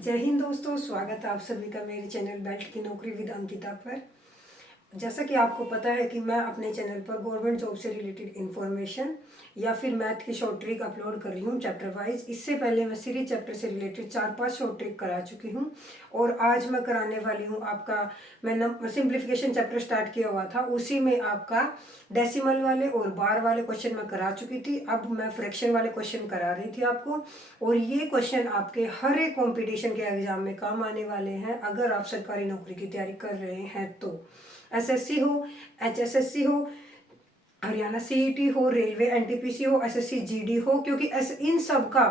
जय हिंद दोस्तों, स्वागत है आप सभी का मेरे चैनल बेल्ट की नौकरी विद अंकिता पर। जैसा कि आपको पता है कि मैं अपने चैनल पर गवर्नमेंट जॉब से रिलेटेड इन्फॉर्मेशन या फिर मैथ की शॉर्ट ट्रिक अपलोड कर रही हूँ चैप्टर वाइज। इससे पहले मैं सीरीज चैप्टर से रिलेटेड 4-5 शॉर्ट ट्रिक करा चुकी हूँ और आज मैं कराने वाली हूँ आपका, मैं सिंप्लीफिकेशन चैप्टर स्टार्ट किया हुआ था, उसी में आपका डेसिमल वाले और बार वाले क्वेश्चन मैं करा चुकी थी। अब मैं फ्रैक्शन वाले क्वेश्चन करा रही थी आपको, और ये क्वेश्चन आपके हर एक कॉम्पिटिशन के एग्जाम में काम आने वाले हैं अगर आप सरकारी नौकरी की तैयारी कर रहे हैं तो। एसएससी हो, एचएसएससी हो, हरियाणा सीईटी हो, रेलवे एनटीपीसी हो, एसएससी जीडी हो, क्योंकि इन सब का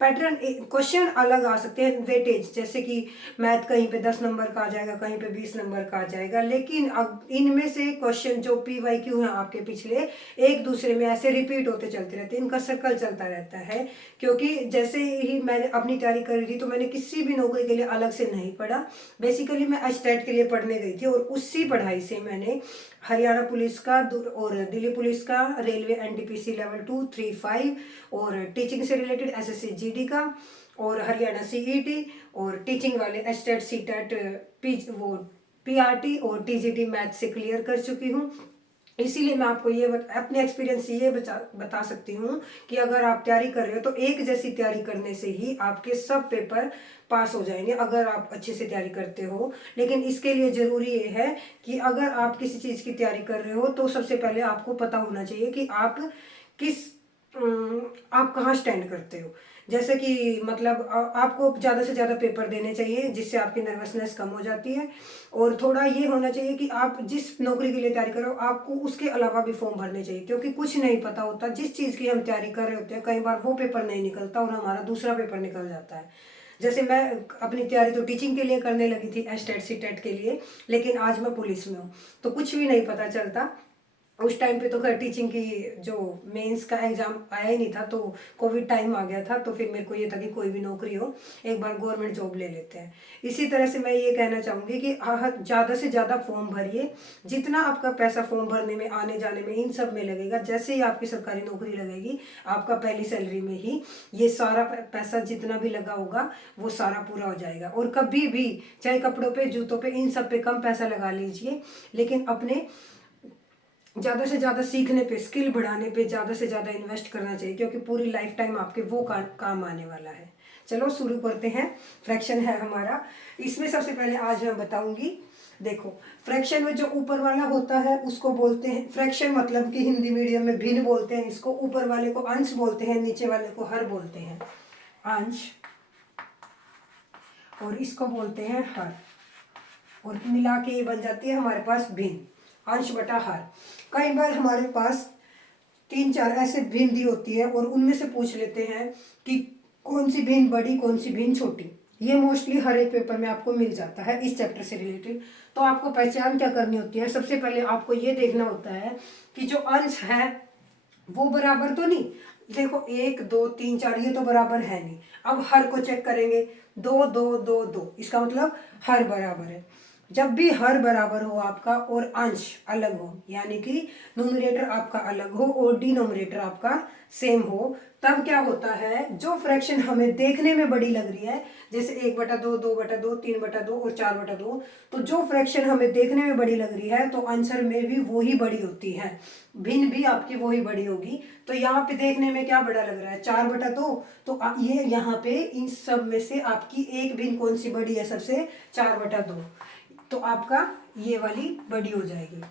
पैटर्न क्वेश्चन अलग आ सकते हैं। वेटेज जैसे कि मैथ कहीं पे 10 नंबर का आ जाएगा, कहीं पे 20 नंबर का आ जाएगा, लेकिन अब इनमें से क्वेश्चन जो पीवाईक्यू हैं आपके पिछले एक दूसरे में ऐसे रिपीट होते चलते रहते हैं, इनका सर्कल चलता रहता है। क्योंकि जैसे ही मैंने अपनी तैयारी कर रही थी तो मैंने किसी भी नौकरी के लिए अलग से नहीं पढ़ा, बेसिकली मैं एचटेट के लिए पढ़ने गई थी और उसी पढ़ाई से मैंने हरियाणा पुलिस का और दिल्ली पुलिस का, रेलवे एनटीपीसी लेवल 2, 3, 5 और टीचिंग से रिलेटेड एसएससी जीडी का और हरियाणा सीईटी और टीचिंग वाले एचटेट सीटेट पीआरटी और टीजीटी मैथ से क्लियर कर चुकी हूँ। इसीलिए मैं आपको ये अपने एक्सपीरियंस से ये बता सकती हूँ कि अगर आप तैयारी कर रहे हो तो एक जैसी तैयारी करने से ही आपके सब पेपर पास हो जाएंगे अगर आप अच्छे से तैयारी करते हो। लेकिन इसके लिए ज़रूरी ये है कि अगर आप किसी चीज़ की तैयारी कर रहे हो तो सबसे पहले आपको पता होना चाहिए कि आप किस आप कहाँ स्टैंड करते हो। जैसे कि मतलब आपको ज़्यादा से ज़्यादा पेपर देने चाहिए जिससे आपकी नर्वसनेस कम हो जाती है, और थोड़ा ये होना चाहिए कि आप जिस नौकरी के लिए तैयारी करो आपको उसके अलावा भी फॉर्म भरने चाहिए, क्योंकि कुछ नहीं पता होता। जिस चीज़ की हम तैयारी कर रहे होते हैं कई बार वो पेपर नहीं निकलता और हमारा दूसरा पेपर निकल जाता है। जैसे मैं अपनी तैयारी तो टीचिंग के लिए करने लगी थी, एचटेट सीटेट के लिए, लेकिन आज मैं पुलिस में हूँ तो कुछ भी नहीं पता चलता। उस टाइम पे तो खैर टीचिंग की जो मेंस का एग्जाम आया ही नहीं था, तो कोविड टाइम आ गया था, तो फिर मेरे को ये था कि कोई भी नौकरी हो एक बार गवर्नमेंट जॉब ले लेते हैं। इसी तरह से मैं ये कहना चाहूँगी कि ज़्यादा से ज़्यादा फॉर्म भरिए। जितना आपका पैसा फॉर्म भरने में, आने जाने में, इन सब में लगेगा, जैसे ही आपकी सरकारी नौकरी लगेगी आपका पहली सैलरी में ही ये सारा पैसा जितना भी लगा होगा वो सारा पूरा हो जाएगा। और कभी भी चाहे कपड़ों पे, जूतों पे, इन सब पे कम पैसा लगा लीजिए, लेकिन अपने ज़्यादा से ज़्यादा सीखने पे, स्किल बढ़ाने पे ज़्यादा से ज़्यादा इन्वेस्ट करना चाहिए, क्योंकि पूरी लाइफ टाइम आपके वो काम आने वाला है। चलो शुरू करते हैं। फ्रैक्शन है हमारा, इसमें सबसे पहले आज मैं बताऊंगी। देखो, फ्रैक्शन में जो ऊपर वाला होता है उसको बोलते हैं फ्रैक्शन, मतलब कि हिंदी मीडियम में भिन्न बोलते हैं इसको। ऊपर वाले को अंश बोलते हैं, नीचे वाले को हर बोलते हैं, अंश, और इसको बोलते हैं हर, और मिला के ये बन जाती है हमारे पास भिन्न, अंश बटा हर। कई बार हमारे पास 3-4 ऐसे भिन्न दी होती है और उनमें से पूछ लेते हैं कि कौन सी भिन्न बड़ी, कौन सी भिन्न छोटी। ये मोस्टली हर एक पेपर में आपको मिल जाता है इस चैप्टर से रिलेटेड। तो आपको पहचान क्या करनी होती है, सबसे पहले आपको ये देखना होता है कि जो अंश है वो बराबर तो नहीं। देखो 1, 2, 3, 4 ये तो बराबर है नहीं। अब हर को चेक करेंगे, 2, 2, 2, 2, इसका मतलब हर बराबर है। जब भी हर बराबर हो आपका और अंश अलग हो, यानी कि न्यूमरेटर आपका अलग हो और डिनोमिनेटर आपका सेम हो, तब क्या होता है, जो फ्रैक्शन हमें देखने में बड़ी लग रही है, जैसे 1/2, 2/2, 3/2 और 4/2, तो जो फ्रैक्शन हमें देखने में बड़ी लग रही है तो आंसर में भी वही बड़ी होती है, भिन्न भी आपकी वही बड़ी होगी। तो यहाँ पे देखने में क्या बड़ा लग रहा है, 4/2, तो ये यहाँ पे इन सब में से आपकी एक भिन्न कौन सी बड़ी है, सबसे 4/2, तो आपका ये वाली बड़ी हो जाएगी।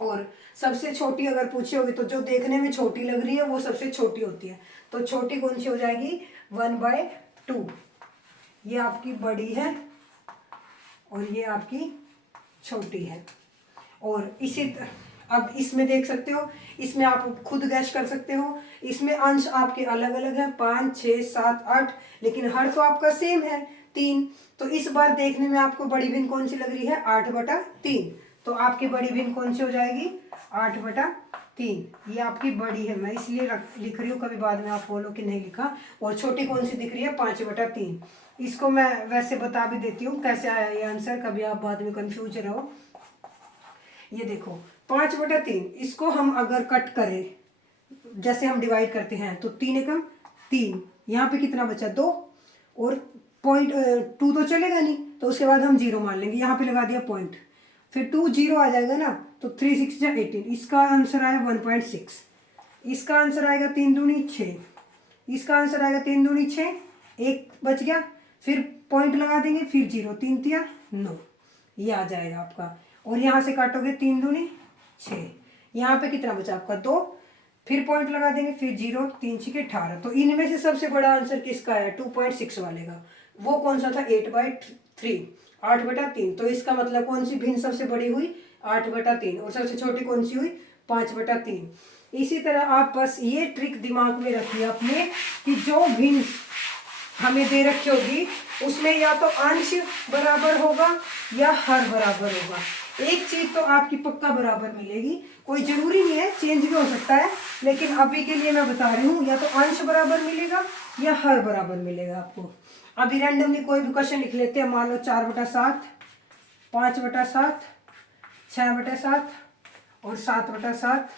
और सबसे छोटी अगर पूछी होगी तो जो देखने में छोटी लग रही है वो सबसे छोटी होती है, तो छोटी कौन सी हो जाएगी, 1/2, ये आपकी बड़ी है और ये आपकी छोटी है। और इसी अब इसमें देख सकते हो, इसमें आप खुद गैस कर सकते हो, इसमें अंश आपके अलग अलग हैं, 5, 6, 7, 8, लेकिन हर तो आपका सेम है, 3। तो इस बार देखने में आपको बड़ी भिन्न कौन सी लग रही है, 8/3, तो आपकी बड़ी भिन्न कौन सी हो जाएगी, 8/3, ये आपकी बड़ी है। मैं इसलिए लिख रही हूँ, कभी बाद में आप बोलो कि नहीं लिखा। और छोटी कौन सी दिख रही है, 5/3। इसको मैं वैसे बता भी देती हूँ कैसे आया ये आंसर, कभी आप बाद में कंफ्यूज रहो। ये देखो 5/3, इसको हम अगर कट करें, जैसे हम डिवाइड करते हैं, तो 3 एकम 3, यहाँ पे कितना बचा, 2, और पॉइंट 2 तो चलेगा नहीं, तो उसके बाद हम 0 मान लेंगे, यहाँ पे लगा दिया पॉइंट, फिर 2 0 आ जाएगा ना, तो 3 6 जा 18, इसका आंसर आया 1.6। इसका आंसर आएगा 3 दूनी 6, इसका आंसर आएगा 3 दूनी 6, एक बच गया, फिर पॉइंट लगा देंगे, फिर 0, 3 तिया 9, ये आ जाएगा आपका। और यहाँ से काटोगे 3 दूनी 6, यहाँ पे कितना बचा आपका 2, फिर पॉइंट लगा देंगे, फिर 0, 3 6 18। तो इनमें से सबसे बड़ा आंसर किसका है? 2.6 वाले का। वो कौन सा था? 8/3, 8/3। तो इसका मतलब कौन सी भिन्न सबसे बड़ी हुई? 8/3। और सबसे छोटी कौन सी हुई? 5/3। इसी तरह आप बस ये ट्रिक दिमाग में रखिए अपने कि जो भिन्न हमें दे रखी होगी उसमें या तो अंश बराबर होगा या हर बराबर होगा। एक चीज तो आपकी पक्का बराबर मिलेगी, कोई जरूरी नहीं है, चेंज भी हो सकता है, लेकिन अभी के लिए मैं बता रही हूँ या तो अंश बराबर मिलेगा या हर बराबर मिलेगा आपको। अभी रैंडमली कोई भी क्वेश्चन लिख लेते हैं, मान लो 4/7, 5/7, 6/7 और 7/7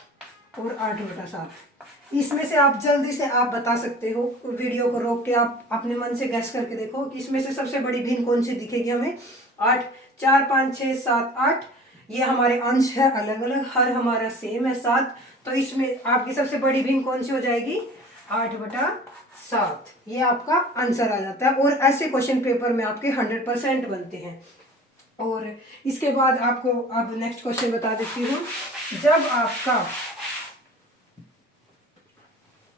और 8/7। इसमें से आप जल्दी से आप बता सकते हो, वीडियो को रोक के आप अपने मन से गैस करके देखो कि इसमें से सबसे बड़ी भिन्न कौन सी दिखेगी हमें। 8, 4 5 6 7 8, ये हमारे अंश है अलग अलग, हर हमारा सेम है 7, तो इसमें आपकी सबसे बड़ी भिन्न कौन सी हो जाएगी? 8/7। ये आपका आंसर आ जाता है। और ऐसे क्वेश्चन पेपर में आपके 100% बनते हैं। और इसके बाद आपको अब नेक्स्ट क्वेश्चन बता देती हूँ। जब आपका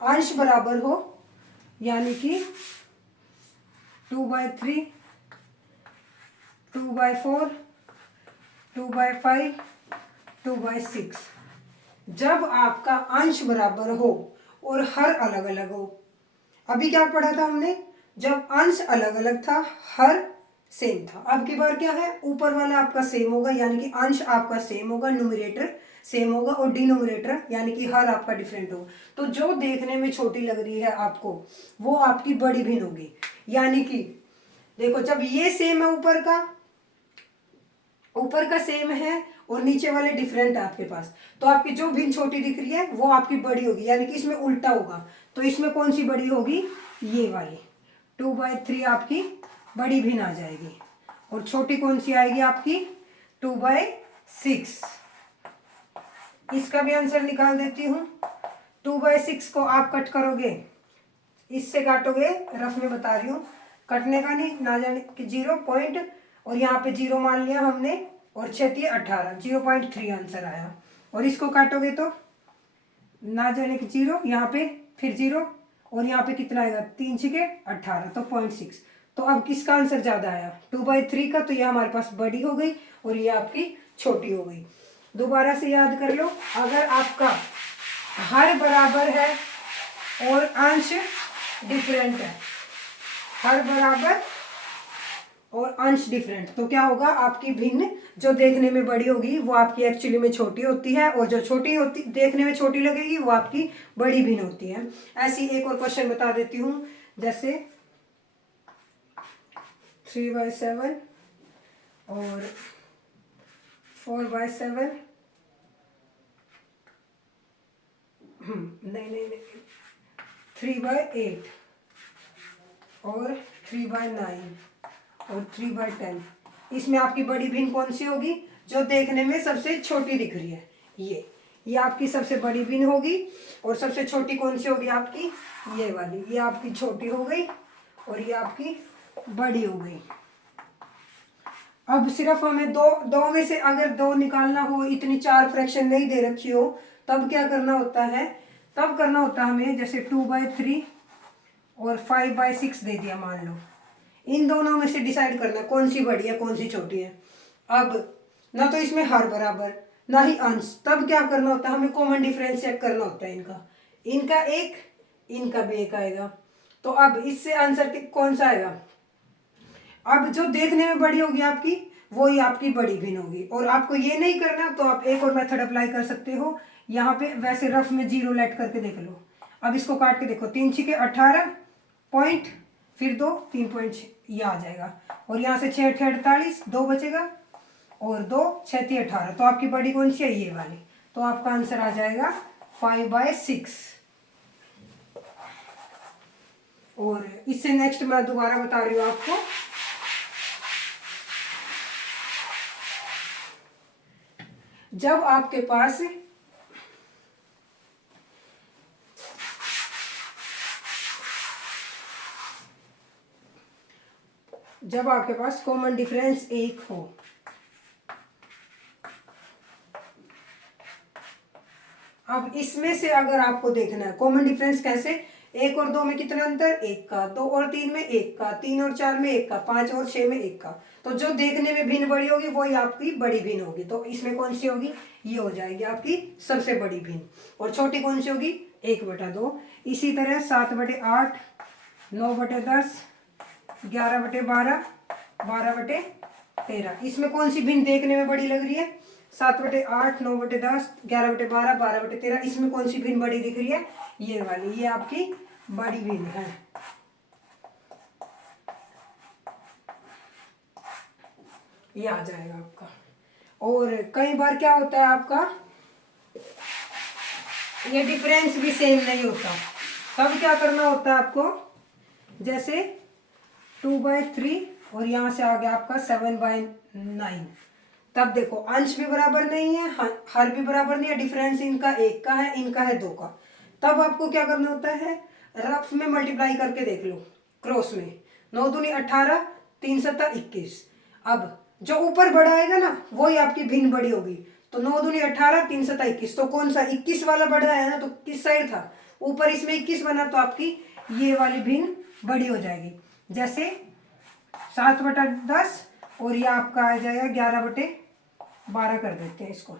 अंश बराबर हो, यानी कि 2/3, 2/4, 2/5, 2/6, जब आपका अंश बराबर हो और हर अलग अलग हो। अभी क्या पढ़ा था हमने? जब अंश अलग अलग था, हर सेम था। अब की बार क्या है? ऊपर वाला आपका सेम होगा, यानी कि अंश आपका सेम होगा, न्यूमरेटर सेम होगा, और डिनोमिनेटर यानी कि हर आपका डिफरेंट होगा। तो जो देखने में छोटी लग रही है आपको, वो आपकी बड़ी भिन्न होगी। यानी कि देखो, जब ये सेम है, ऊपर का सेम है और नीचे वाले डिफरेंट है आपके पास, तो आपकी जो भिन्न छोटी दिख रही है वो आपकी बड़ी होगी। यानी कि इसमें उल्टा होगा, तो इसमें कौन सी बड़ी होगी? ये वाली 2/3 आपकी बड़ी भिन्न आ जाएगी। और छोटी कौन सी आएगी आपकी? 2/6। इसका भी आंसर निकाल देती हूँ। 2/6 को आप कट करोगे, इससे काटोगे, रफ में बता रही हूँ, कटने का नहीं, ना जाने कि 0 पॉइंट, और यहाँ पे 0 मान लिया हमने, और 6 18, 0.3 आंसर आया। और इसको काटोगे तो ना जाने कि 0, यहाँ पे फिर 0, और यहाँ पे कितना आएगा? 3 6 18, तो 0.6। तो अब किसका आंसर ज्यादा आया? 2/3 का। तो ये हमारे पास बड़ी हो गई और ये आपकी छोटी हो गई। दोबारा से याद कर लो, अगर आपका हर बराबर है और अंश डिफरेंट है, हर बराबर और अंश डिफरेंट, तो क्या होगा? आपकी भिन्न जो देखने में बड़ी होगी वो आपकी एक्चुअली में छोटी होती है, और जो छोटी होती देखने में छोटी लगेगी वो आपकी बड़ी भिन्न होती है। ऐसी एक और क्वेश्चन बता देती हूँ, जैसे 3/7 और 4/7, नहीं, 3/8 और 3/9 और 3/10। इसमें आपकी बड़ी भिन्न कौन सी होगी? जो देखने में सबसे छोटी दिख रही है, ये आपकी सबसे बड़ी भिन्न होगी। और सबसे छोटी कौन सी होगी आपकी? ये वाली, ये आपकी छोटी हो गई और ये आपकी बड़ी हो गई। अब सिर्फ हमें दो में से अगर 2 निकालना हो, इतनी 4 फ्रैक्शन नहीं दे रखी हो, तब क्या करना होता है? तब करना होता है हमें, जैसे 2/3 और 5/6 दे दिया मान लो, इन दोनों में से डिसाइड करना कौन सी बड़ी है कौन सी छोटी है। अब ना तो इसमें हर बराबर ना ही अंश, तब क्या करना होता है? हमें कॉमन डिफरेंस चेक करना होता है। इनका एक, इनका भी एक आएगा। तो अब इससे आंसर कौन सा आएगा? अब जो देखने में बड़ी होगी आपकी, वो ही आपकी बड़ी भिन्न होगी। और आपको ये नहीं करना तो आप एक और मेथड अप्लाई कर सकते हो। यहाँ पे वैसे रफ में 0 लेट करके देख लो। अब इसको काट के देखो, 3 6 18 पॉइंट, फिर 2 3.6, ये आ जाएगा। और यहाँ से 6 8 48, 2 बचेगा, और 2 6 3 18, तो आपकी बड़ी कौन सी है? ये वाली। तो आपका आंसर आ जाएगा 5/6। और इससे नेक्स्ट मैं दोबारा बता रही हूँ आपको। जब आपके पास कॉमन डिफरेंस एक हो, अब इसमें से अगर आपको देखना है कॉमन डिफरेंस कैसे, 1 और 2 में कितना अंतर, 1 का, 2 और 3 में 1 का, 3 और 4 में 1 का, 5 और 6 में 1 का। तो जो देखने में भिन्न बड़ी होगी वही आपकी बड़ी भिन्न होगी। तो इसमें कौन सी होगी, ये हो जाएगी आपकी सबसे बड़ी भिन्न। और छोटी कौन सी होगी, 1/2। इसी तरह 7/8, 9/10, 11/12, 12/13। इसमें कौन सी भिन्न देखने में बड़ी लग रही है, 7/8, 9/10, 11/12, 12/13। इसमें कौन सी भिन्न बड़ी दिख रही है, ये वाली, ये आपकी बड़ी भिन्न है। ये आ जाएगा आपका। और कई बार क्या होता है आपका, ये डिफरेंस भी सेम नहीं होता, तब क्या करना होता है आपको, जैसे 2/3 और यहाँ से आ गया आपका 7/9। तब देखो अंश भी बराबर नहीं है, हर भी बराबर नहीं है, डिफरेंस इनका 1 का है, इनका है 2 का। तब आपको क्या करना होता है, रफ में मल्टीप्लाई करके देख लो, क्रॉस में। 9 दूनी 18, 3 सत्ता 21। अब जो ऊपर बड़ा आएगा ना वही आपकी भिन्न बड़ी होगी। तो 9 दूनी 18, 3 सत्ता 21। तो कौन सा 21 वाला बड़ा है ना, तो किस साइड था, ऊपर, इसमें 21 बना, तो आपकी ये वाली भिन्न बड़ी हो जाएगी। जैसे 7/10 और ये आपका आ जाएगा 11/12 कर देते हैं इसको।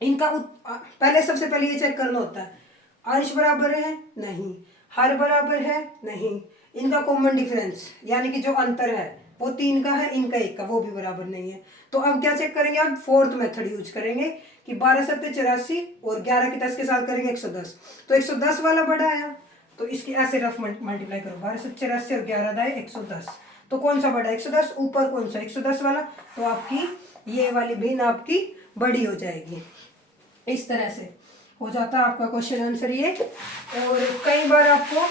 इनका पहले सबसे पहले ये चेक करना होता है, अंश बराबर है नहीं, हर बराबर है नहीं, इनका कॉमन डिफरेंस यानी कि जो अंतर है वो 3 का है, इनका 1 का, वो भी बराबर नहीं है। तो अब क्या चेक करेंगे, अब फोर्थ मेथड यूज करेंगे कि 12 सत्ते 84 और 11 की 10 के साथ करेंगे 110। तो 110 वाला बड़ा आया, तो इसकी ऐसे रफ मल्टीप्लाई करो, 12 सत्ते 84 और 11 दाए 110। तो कौन सा बड़ा, 110, ऊपर कौन सा 110 वाला, तो आपकी ये वाली भिन्न आपकी बड़ी हो जाएगी। इस तरह से हो जाता है आपका क्वेश्चन आंसर ये। और कई बार आपको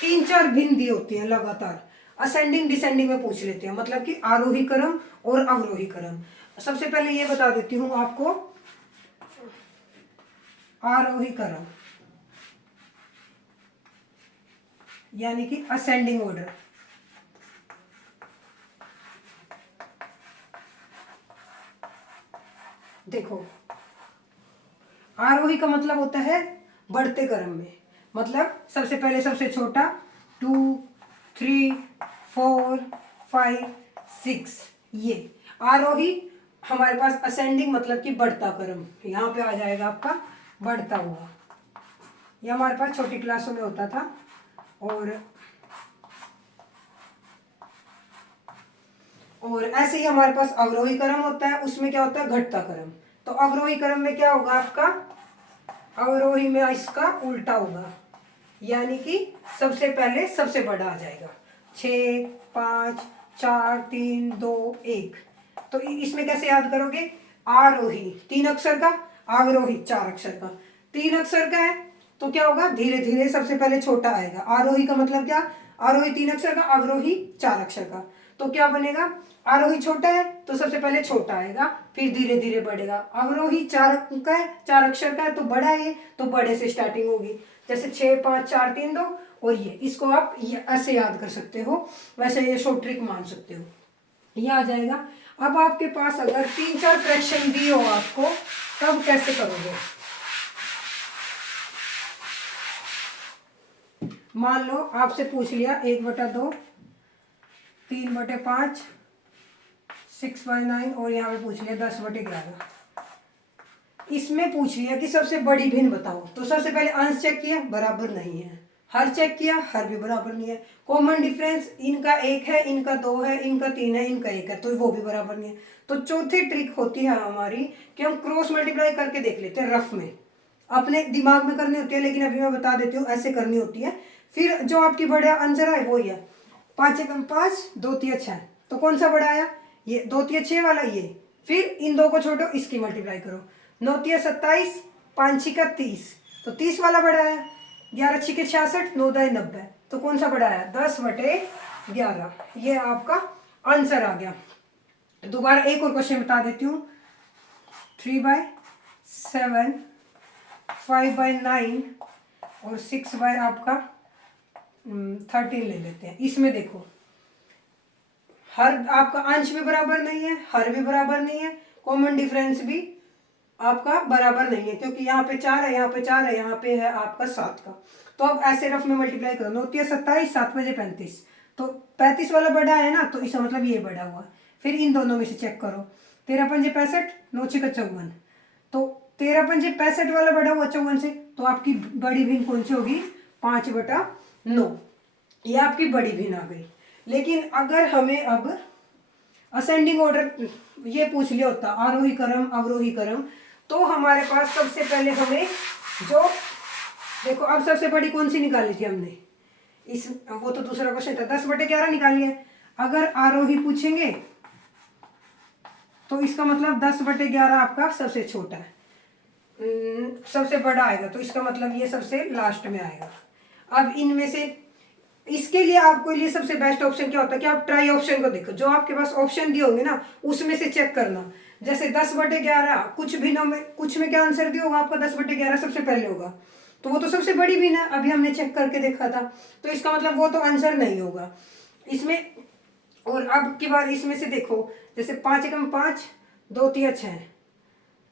3-4 भिन्न दी होती है लगातार, असेंडिंग डिसेंडिंग में पूछ लेते हैं, मतलब कि आरोही क्रम और अवरोही क्रम। सबसे पहले ये बता देती हूँ आपको, आरोही क्रम यानी कि असेंडिंग ऑर्डर। देखो आरोही का मतलब होता है बढ़ते क्रम में, मतलब सबसे पहले सबसे छोटा 2, 3, 4, 5, 6, ये आरोही। हमारे पास असेंडिंग मतलब कि बढ़ता क्रम, यहाँ पे आ जाएगा आपका बढ़ता हुआ। ये हमारे पास छोटी क्लासों में होता था। और ऐसे ही हमारे पास अवरोही क्रम होता है, उसमें क्या होता है, घटता क्रम। तो अवरोही क्रम में क्या होगा आपका, अवरोही में इसका उल्टा होगा, यानी कि सबसे पहले सबसे बड़ा आ जाएगा, 6, 5, 4, 3, 2, 1। तो इसमें कैसे याद करोगे, आरोही 3 अक्षर का, अवरोही 4 अक्षर का। 3 अक्षर का है तो क्या होगा, धीरे धीरे सबसे पहले छोटा आएगा। आरोही का मतलब क्या, आरोही 3 अक्षर का, अवरोही 4 अक्षर का। तो क्या बनेगा, आरोही छोटा है तो सबसे पहले छोटा आएगा, फिर धीरे धीरे बढ़ेगा। अवरोही 4 का है, 4 अक्षर का है तो बड़ा है, तो बड़े से स्टार्टिंग होगी। जैसे 6, 5, 4, 3, 2 और ये, इसको आप ये ऐसे याद कर सकते हो, वैसे ये शॉर्ट ट्रिक मान सकते हो, ये आ जाएगा। अब आपके पास अगर 3-4 फ्रैक्शन दी हो आपको, तब कैसे करोगे, मान लो आपसे पूछ लिया 1/2, 3/5, 6/9 और यहाँ पे पूछ लिया 10/11। इसमें पूछ लिया कि सबसे बड़ी भिन्न बताओ, तो सबसे पहले अंश चेक किया, बराबर नहीं है, हर चेक किया, हर भी बराबर नहीं है, कॉमन डिफरेंस इनका 1 है, इनका 2 है, इनका 3 है, इनका 1 है, तो वो भी बराबर नहीं है। तो चौथी ट्रिक होती है हमारी कि हम क्रॉस मल्टीप्लाई करके देख लेते हैं, रफ में अपने दिमाग में करनी होती है, लेकिन अभी मैं बता देती हूँ ऐसे करनी होती है। फिर जो आपकी बड़ा आंसर है वही है, 5 एकम 5, 2 तिया 6, तो कौन सा बड़ा आया, ये 2 तिया 6 वाला ये। फिर इन दो को छोड़ो, इसकी मल्टीप्लाई करो, 9 तिया 27, 5 छिका 30, तो 30 वाला बड़ा आया। 11 छिके 66, 9 दाए 90, तो कौन सा बड़ा है, 10/11, ये आपका आंसर आ गया। दोबारा एक और क्वेश्चन बता देती हूँ, 3/7, 5/9 और 6 आपका 13 ले लेते हैं। इसमें देखो हर आपका अंश भी बराबर नहीं है, हर भी बराबर नहीं है, कॉमन डिफरेंस भी आपका बराबर नहीं है, क्योंकि यहाँ पे 4 है, यहाँ पे 4 है, यहाँ पे है आपका 7 का। तो अब ऐसे रफ में मल्टीप्लाई करो, 9 × 27, 7 × 35, तो 35 वाला बड़ा है ना, तो इसका मतलब ये बड़ा हुआ। फिर इन दोनों में से चेक करो, 13 × 5 = 65, 9 × 6 = 54, तो 13 × 5 = 65 वाला बड़ा हुआ 54 से, तो आपकी बड़ी भिन्न कौन सी होगी, 5/9, ये आपकी बड़ी भिन्न आ गई। लेकिन अगर हमें अब असेंडिंग ऑर्डर ये पूछ लिया होता, आरोही क्रम अवरोही क्रम, तो हमारे पास सबसे पहले हमें जो देखो, अब सबसे बड़ी कौन सी निकाली थी हमने, इस वो तो दूसरा क्वेश्चन था, 10/11 निकाली है। अगर आरोही पूछेंगे तो इसका मतलब 10/11 आपका सबसे छोटा है, सबसे बड़ा आएगा, तो इसका मतलब ये सबसे लास्ट में आएगा। अब इनमें से इसके लिए आपको लिए सबसे बेस्ट ऑप्शन क्या होता है कि आप ट्राई ऑप्शन को देखो, जो आपके पास ऑप्शन दिए होंगे ना उसमें से चेक करना। जैसे 10/11 कुछ भिन्नों में, कुछ में क्या आंसर दिया होगा आपका, 10/11 सबसे पहले होगा, तो वो तो सबसे बड़ी भिन्न है, अभी हमने चेक करके देखा था, तो इसका मतलब वो तो आंसर नहीं होगा इसमें। और अब की बार इसमें से देखो, जैसे 5 × 5 2 × 6,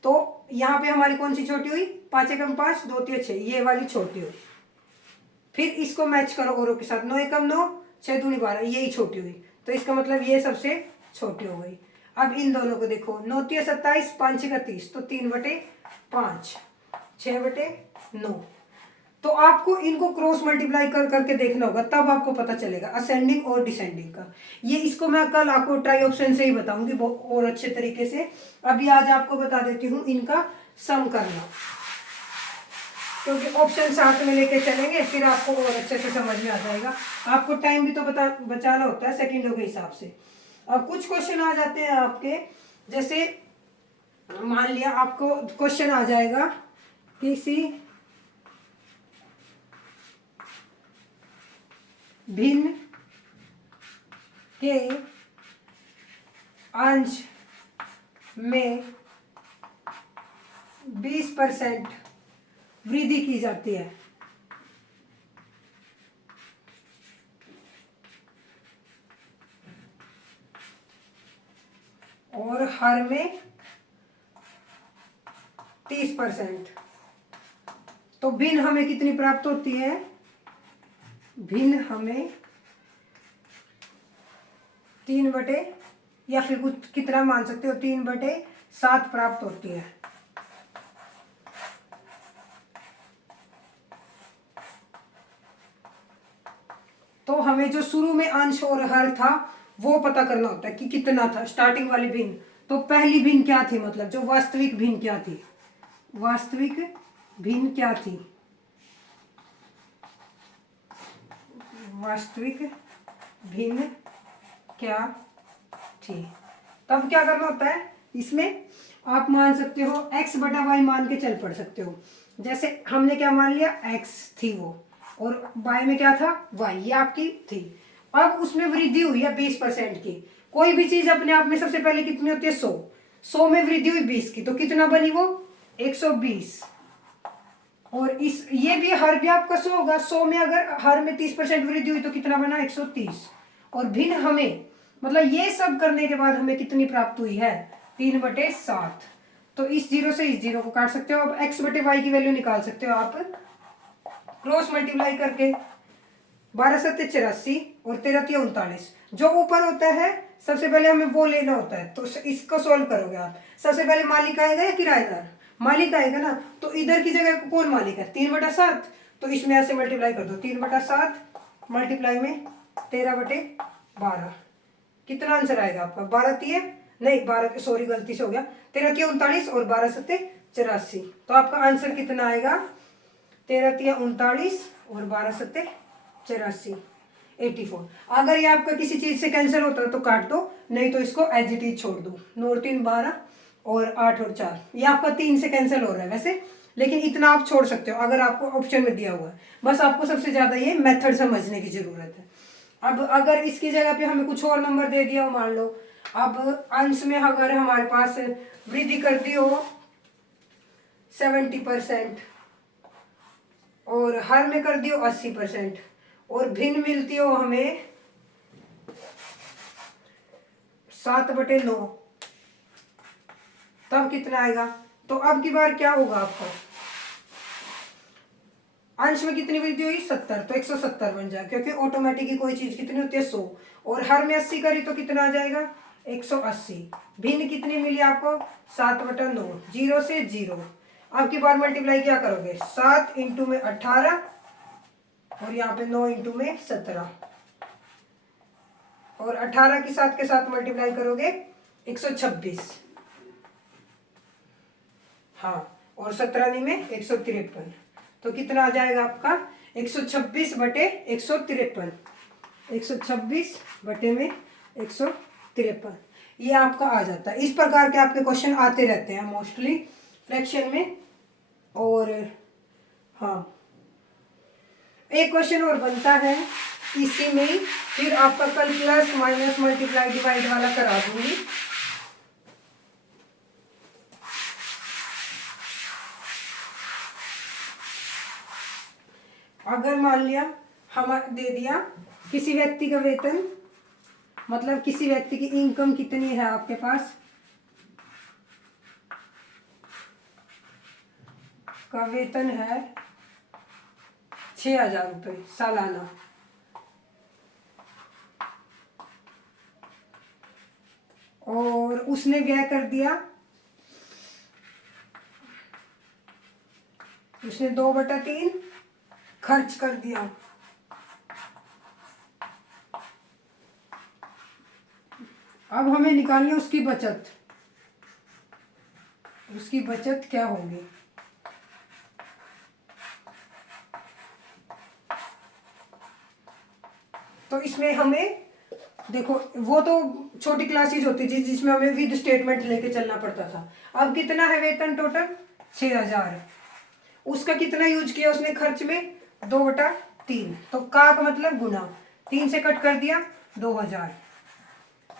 तो यहाँ पे हमारी कौन सी छोटी हुई, 5 × 5 2 × 6, ये वाली छोटी हुई। फिर इसको मैच करो औरों के साथ, 9 × 9 6 × 2 = 12, यही छोटी हुई, तो इसका मतलब ये सबसे छोटी हो गई। अब इन दोनों को देखो, 9 × 27, 5 × 30, तो 3/5, 6/9, तो आपको इनको क्रॉस मल्टीप्लाई कर करके देखना होगा, तब आपको पता चलेगा असेंडिंग और डिसेंडिंग का। ये इसको मैं कल आपको ट्राई ऑप्शन से ही बताऊंगी और अच्छे तरीके से। अभी आज आपको बता देती हूँ इनका सम करना, क्योंकि ऑप्शन साथ में लेके चलेंगे, फिर आपको और अच्छे से समझ में आ जाएगा। आपको टाइम भी तो बचाना होता है सेकंडों के हिसाब से। अब कुछ क्वेश्चन आ जाते हैं आपके, जैसे मान लिया आपको क्वेश्चन आ जाएगा किसी भिन्न के अंश में 20% वृद्धि की जाती है, और हर में 30%, तो भिन्न हमें कितनी प्राप्त होती है, भिन्न हमें 3/ या फिर कुछ कितना मान सकते हो, 3/7 प्राप्त होती है। तो हमें जो शुरू में अंश और हर था वो पता करना होता है कि कितना था स्टार्टिंग वाली भिन्न। तो पहली भिन्न क्या थी, मतलब जो वास्तविक भिन्न क्या थी, वास्तविक भिन्न क्या थी, वास्तविक भिन्न क्या थी। तब क्या करना होता है, इसमें आप मान सकते हो x/y मान के चल पड़ सकते हो। जैसे हमने क्या मान लिया, x थी वो, और y में क्या था, y, ये आपकी थी। अब उसमें वृद्धि हुई है 20% की। कोई भी चीज अपने आप में सबसे पहले कितनी होती है, 100 में वृद्धि हुई 20 की, तो कितना बनी वो 120। और इस ये भी हर भी आपका 100 होगा, 100 में अगर हर में 30% वृद्धि हुई तो कितना बना 130। और भिन्न हमें, मतलब ये सब करने के बाद हमें कितनी प्राप्त हुई है, 3/7। तो इस 0 से इस 0 को काट सकते हो। अब x/y की वैल्यू निकाल सकते हो आप क्रॉस मल्टीप्लाई करके, 12 × 7 = 84 और 13 × 3 = 39। जो ऊपर होता है सबसे पहले हमें वो लेना होता है, तो इसको सोल्व करोगे आप। सबसे पहले मालिक आएगा या किराएदार, मालिक आएगा ना, तो इधर की जगह कौन मालिक है, 3/7, तो इसमें ऐसे मल्टीप्लाई कर दो, 3/7 मल्टीप्लाई में 13/12, कितना आंसर आएगा आपका, 12 3 नहीं 12, सॉरी गलती से हो गया, 13 3 39 और 12 7 84। तो आपका आंसर कितना आएगा, 13 3 39 और 12 7 84, 84। अगर ये आपका किसी चीज से कैंसिल होता है तो काट दो, नहीं तो इसको एज इट इज छोड़ दो। 9 और 3 12 और 8 और 4, ये आपका 3 से कैंसिल हो रहा है। वैसे लेकिन इतना आप छोड़ सकते हो अगर आपको ऑप्शन में दिया हुआ है। बस आपको सबसे ज़्यादा ये मेथड समझने की ज़रूरत है। अब अगर इसकी जगह पे हमें कुछ और नंबर दे दिया हो, मान लो अब अंश में अगर हमारे पास वृद्धि कर दी हो 70% और हर में कर दियो 80% और भिन्न मिलती हो हमें 7/9, तब कितना आएगा? तो अब की बार क्या होगा आपको, अंश में कितनी वृद्धि हुई 70, तो 170 बन जाए, क्योंकि ऑटोमेटिक ही कोई चीज कितनी होती है 100, और हर में 80 करी तो कितना आ जाएगा 180। भिन्न कितनी मिली आपको 7/9, 0 से 0। अब की बार मल्टीप्लाई क्या करोगे, 7 इंटू में 18 और यहाँ पे 9 इंटू में 17, और 18 के साथ मल्टीप्लाई करोगे 126, हाँ, और 17 में 153, तो कितना आ जाएगा आपका 126/153, 126/153, ये आपका आ जाता है। इस प्रकार के आपके क्वेश्चन आते रहते हैं मोस्टली फ्रैक्शन में। और हाँ, एक क्वेश्चन और बनता है इसी में ही, फिर आपका कल प्लस माइनस मल्टीप्लाई डिवाइड वाला करा दूंगी। अगर मान लिया हम दे दिया किसी व्यक्ति का वेतन, मतलब किसी व्यक्ति की इनकम कितनी है आपके पास, का वेतन है 6,000 रुपये सालाना, और उसने व्यय कर दिया, उसने 2/3 खर्च कर दिया। अब हमें निकालनी है उसकी बचत, उसकी बचत क्या होगी, तो इसमें हमें देखो, वो तो छोटी क्लासेज होती थी जिसमें हमें विद स्टेटमेंट लेके चलना पड़ता था। अब कितना है वेतन टोटल 6,000, उसका कितना यूज किया उसने खर्च में 2/3, तो का मतलब गुना 3 से कट कर दिया 2,000,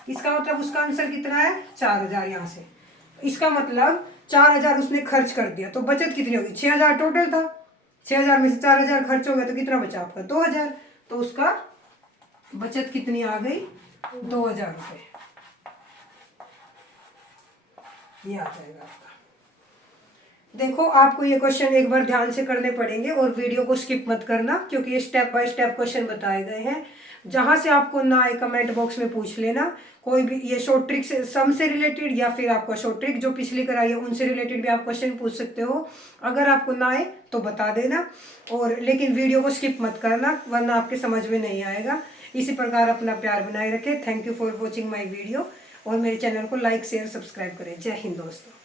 इसका मतलब उसका आंसर कितना है 4,000। यहाँ से इसका मतलब 4,000 उसने खर्च कर दिया, तो बचत कितनी होगी 6,000 टोटल था, 6,000 में से 4,000 खर्च हो गया, तो कितना बचा आपका 2,000, तो उसका बचत कितनी आ गई 2,000 रुपये, ये आ जाएगा आपका। देखो, आपको ये क्वेश्चन एक बार ध्यान से करने पड़ेंगे और वीडियो को स्किप मत करना, क्योंकि ये स्टेप बाय स्टेप क्वेश्चन बताए गए हैं। जहां से आपको ना आए कमेंट बॉक्स में पूछ लेना, कोई भी ये शॉर्ट ट्रिक से सम से रिलेटेड या फिर आपका शॉर्ट ट्रिक जो पिछली कराई है उनसे रिलेटेड भी आप क्वेश्चन पूछ सकते हो। अगर आपको ना आए तो बता देना, और लेकिन वीडियो को स्किप मत करना वरना आपके समझ में नहीं आएगा। इसी प्रकार अपना प्यार बनाए रखें। Thank you for watching my video, और मेरे चैनल को लाइक शेयर सब्सक्राइब करें। जय हिंद दोस्तों।